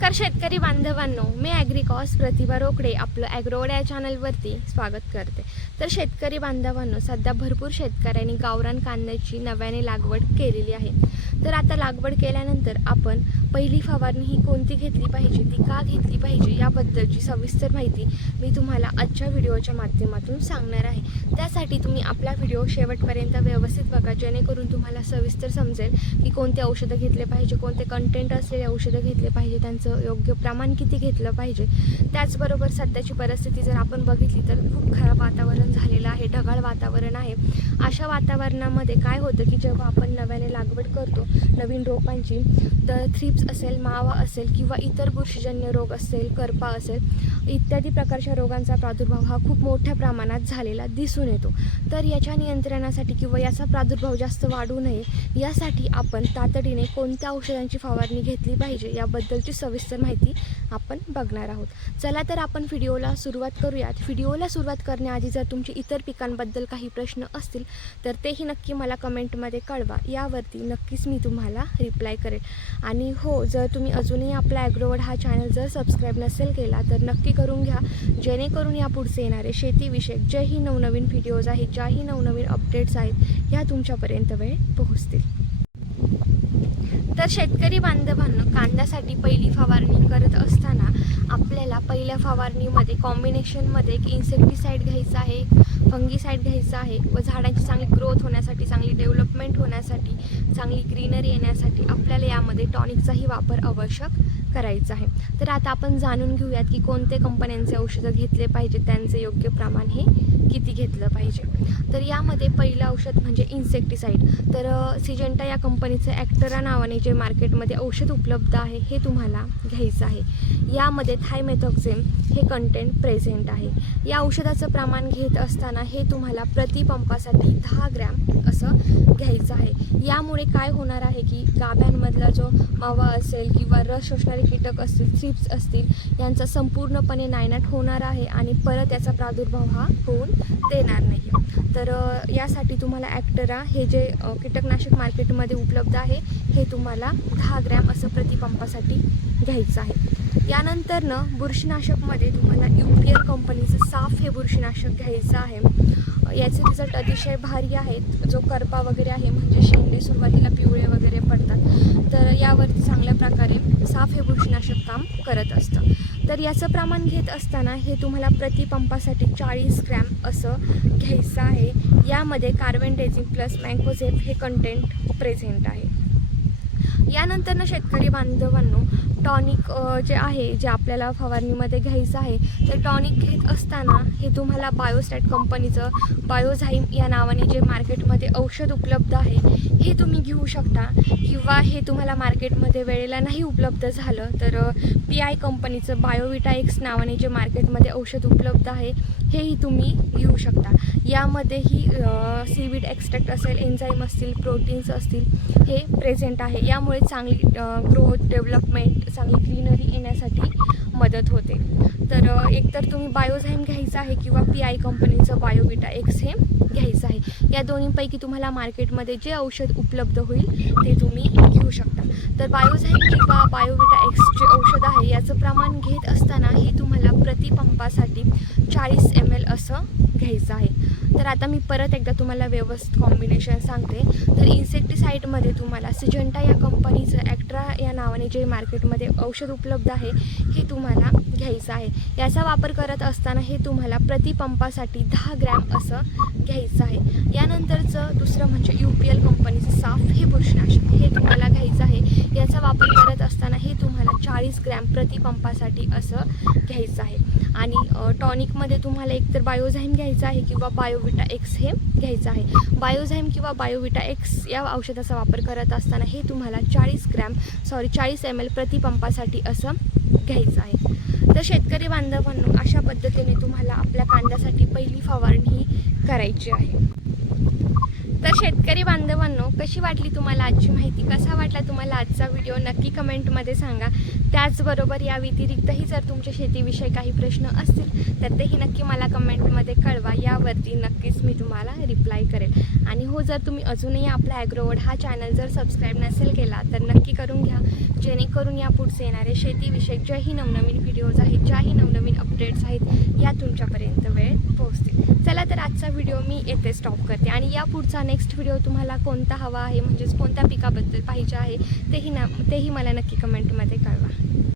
नमस्कार शेतकरी बांधवांनो, मी ॲग्रिकॉस प्रतिभा रोकडे आपलं ॲग्रोवड या चॅनलवरती स्वागत करते। तर शेतकरी बांधवांनो, सध्या भरपूर शेतकऱ्यांनी गावरान कांद्याची नव्याने लागवड केलेली आहे। तर आता लागवड केल्यानंतर आपण पहिली फवारणी ही कोणती घेतली पाहिजे, ती का घेतली पाहिजे याबद्दलची सविस्तर माहिती मी तुम्हाला आजच्या व्हिडिओच्या माध्यमातून सांगणार आहे। त्यासाठी तुम्ही आपला व्हिडिओ शेवटपर्यंत व्यवस्थित बघा, जेणेकरून तुम्हाला सविस्तर समजेल की कोणते औषधं घेतले पाहिजे, कोणते कंटेंट असलेले औषधं घेतले पाहिजे, त्यांचं योग्य प्रमाण किती घेतलं पाहिजे। त्याचबरोबर सध्याची परिस्थिती जर आपण बघितली तर खूप खराब वातावरण झालेलं आहे, ढगाळ वातावरण आहे। अशा वातावरणामध्ये काय होतं की जेव्हा आपण नव्याने लागवड करतो नवीन रोपांची, तर थ्रिप्स असेल, मावा असेल किंवा इतर बुरशीजन्य रोग असेल, करपा असेल इत्यादी प्रकारच्या रोगांचा प्रादुर्भाव हा खूप मोठ्या प्रमाणात झालेला दिसून येतो। तर याच्या नियंत्रणासाठी किंवा याचा प्रादुर्भाव जास्त वाढू नये यासाठी आपण तातडीने कोणत्या औषधांची फवारणी घेतली पाहिजे याबद्दलची सविस्तर माहिती आपण बघणार आहोत। चला तर आपण व्हिडिओला सुरुवात करूयात। व्हिडिओला सुरुवात करण्याआधी जर तुमचे इतर पिकांबद्दल काही प्रश्न असतील तर तेही नक्की मला कमेंटमध्ये कळवा, यावरती नक्कीच मी तुम्हाला रिप्लाय करेल। आणि हो, जर तुम्ही अजूनही आपला ॲग्रोवड हा चॅनल जर सबस्क्राईब नसेल केला तर नक्की करून घ्या, जेणेकरून यापुढचे येणारे शेतीविषयक जेही नवनवीन व्हिडिओज आहेत, ज्याही नवनवीन अपडेट्स आहेत ह्या तुमच्यापर्यंत वेळ पोहोचतील। तर शेतकरी बांधवांना, कांद्यासाठी पहिली फवारणी करत असताना आपल्याला पहिल्या फवारणीमध्ये कॉम्बिनेशनमध्ये एक इन्सेक्टिसाईड घ्यायचं आहे, फंगीसाईड घ्यायचं आहे व झाडांची चांगली ग्रोथ होण्यासाठी, चांगली डेव्हलपमेंट होण्यासाठी, चांगली ग्रीनरी येण्यासाठी आपल्याला यामध्ये टॉनिकचाही वापर आवश्यक करायचा आहे। तर आता आपण जाणून घेऊयात की कोणते कंपन्यांचे औषधं घेतले पाहिजे, त्यांचे योग्य प्रमाण हे किती घेतलं पाहिजे। तर यामध्ये पहिलं औषध म्हणजे इन्सेक्टिसाईड। तर सिजेंटा या कंपनीचं ॲक्टरा नावाने जे मार्केटमध्ये औषध उपलब्ध आहे हे तुम्हाला घ्यायचं आहे। यामध्ये थायमेथॉक्झेम हे कंटेंट प्रेझेंट आहे। या औषधाचं प्रमाण घेत असताना हे तुम्हाला प्रतिपंपासाठी 10 ग्रॅम असं घ्यायचं आहे। यामुळे काय होणार आहे की गाभ्यांमधला जो मावा असेल किंवा रस शोषणारे कीटक असतील, थ्रिप्स असतील, यांचा संपूर्णपणे नायनाट होणार आहे आणि परत याचा प्रादुर्भाव हा होऊन देणार नाही। तर यासाठी तुम्हाला ॲक्टरा हे जे कीटकनाशक मार्केटमध्ये उपलब्ध आहे हे तुम्हाला 10 ग्रॅम असं प्रतिपंपासाठी घ्यायचं आहे। यानंतर बुरशीनाशकमध्ये तुम्हाला UPL कंपनीचं साफ हे बुरशीनाशक घ्यायचं आहे। याचे रिझल्ट अतिशय भारी आहेत। जो करपा वगैरे आहे, म्हणजे शेंडे सुरुवातीला पिवळे वगैरे पडतात, तर यावरती चांगल्या प्रकारे साफ हे बुरशीनाशक काम करत असतं। तर याचं प्रमाण घेत असताना हे तुम्हाला प्रतिपंपासाठी 40 ग्रॅम असं घ्यायचं आहे। यामध्ये कार्बेंडेझिम प्लस मँकोझेब हे कंटेंट प्रेझेंट आहे। यानंतर शेतकरी बांधवांनो, टॉनिक जे आहे, जे आपल्याला फवारणीमध्ये घ्यायचं आहे, तर टॉनिक घेत असताना हे तुम्हाला बायोस्टॅट कंपनीचं बायोझाईम या नावाने जे मार्केटमध्ये औषध उपलब्ध आहे हे तुम्ही घेऊ शकता, किंवा हे तुम्हाला मार्केटमध्ये वेळेला नाही उपलब्ध झालं तर PI कंपनीचं बायोविटा एक्स नावाने जे मार्केटमध्ये औषध उपलब्ध आहे हेही तुम्ही घेऊ शकता। यामध्येही सीवीड एक्स्ट्रॅक्ट असेल, एन्झाईम असतील, प्रोटीन्स असतील हे प्रेझेंट आहे। यामुळे चांगली ग्रोथ, डेव्हलपमेंट, चांगली ग्रीनरी येण्यासाठी मदत होते। तर एकतर तुम्ही बायोझाईम घ्यायचं आहे किंवा PI कंपनीचं बायोविटा एक्स हे घ्यायचं आहे। या दोन्हीपैकी तुम्हाला मार्केटमध्ये जे औषध उपलब्ध होईल ते तुम्ही घेऊ शकता। तर बायोझाईम किंवा बायोविटा एक्स जे औषध आहे याचं प्रमाण घेत असताना हे तुम्हाला प्रतिपंपासाठी 40 ml असं घ्यायचं आहे। तर आता मी परत एकदा तुम्हाला व्यवस्थित कॉम्बिनेशन सांगते। तर इन्सेक्टिसाईडमध्ये तुम्हाला सिजेंटा या कंपनीचं ॲक्ट्रा या नावाने जे मार्केटमध्ये औषध उपलब्ध आहे हे तुम्हाला घ्यायचं आहे। याचा वापर करत असताना हे तुम्हाला प्रतिपंपासाठी 10 ग्रॅम असं घ्यायचं आहे। यानंतरचं दुसरं म्हणजे UPL कंपनीचं साफ हे बुरशीनाशक हे तुम्हाला घ्यायचं आहे। याचा वापर करत असताना हे तुम्हाला 40 ग्रॅम प्रतिपंपासाठी असं घ्यायचं आहे। आणि टॉनिकमध्ये तुम्हाला एकतर बायोझाईम घ्यायचं आहे किंवा बायोविटा एक्स हे घ्यायचं आहे। बायोझाईम किंवा बायोविटा एक्स या औषधाचा वापर करत असताना हे तुम्हाला 40 ml प्रतिपंपासाठी असं घ्यायचं आहे। तर शेतकरी बांधवांनो, अशा पद्धतीने तुम्हाला आपल्या कांद्यासाठी पहिली फवारणी करायची आहे। तर शेतकरी बांधवांनो, कशी वाटली तुम्हाला आजची माहिती, कसा वाटला तुम्हाला आजचा व्हिडिओ नक्की कमेंटमध्ये सांगा। त्याचबरोबर या व्यतिरिक्तही जर तुमच्या शेतीविषयी काही प्रश्न असतील तर तेही नक्की मला कमेंटमध्ये कळवा, यावरती नक्कीच मी तुम्हाला रिप्लाय करेल। आणि हो, जर तुम्ही अजूनही आपला ॲग्रोवड हा चॅनल जर सबस्क्राईब नसेल केला तर नक्की करून घ्या, जेणेकरून या पुढचे येणारे शेतीविषयक ज्याही नवनवीन व्हिडिओज आहेत, ज्याही नवनवीन अपडेट्स आहेत या तुमच्यापर्यंत वेळेत पोहोचतील. चला तर आजचा व्हिडिओ मी येथे स्टॉप करते आणि या पुढचा नेक्स्ट व्हिडिओ तुम्हाला कोणता हवा आहे, म्हणजेच कोणत्या पिकाबद्दल पाहिजे आहे तेही मला नक्की कमेंटमध्ये कळवा.